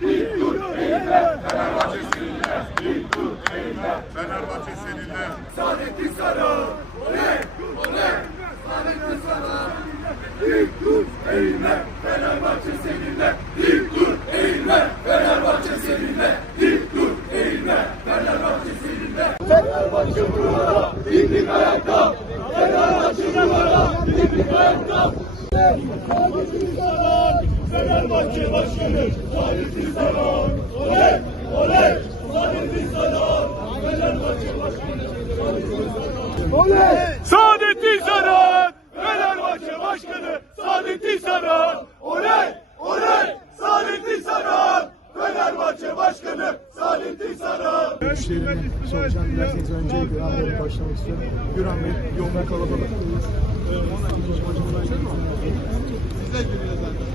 dik dur eğilme. Fenerbahçe seninle, dik dur eğilme. Fenerbahçe seninle. Saadettin Saran, oley, oley. Saadettin Saran, dik dur eğilme. Fenerbahçe seninle, dik dur eğilme. Fenerbahçe seninle, dik dur eğilme. Fenerbahçe seninle. Fenerbahçe burada, dimdik ayakta. Fenerbahçe burada, dimdik ayakta. Saadettin Saran, Fenerbahçe Başkanı Saadettin Saran, oley, oley. Saadettin Saran, Fenerbahçe Başkanı Saadettin Saran, oley. Saadettin Saran, Fenerbahçe Başkanı Saadettin Saran, oley, oley. Saadettin Saran, Fenerbahçe Başkanı Saadettin Saran. Soracağım dilerseniz önce Güran Bey'le başlamak istiyorum. Güran Bey, yoğun kalabalık. Size geliyor zaten.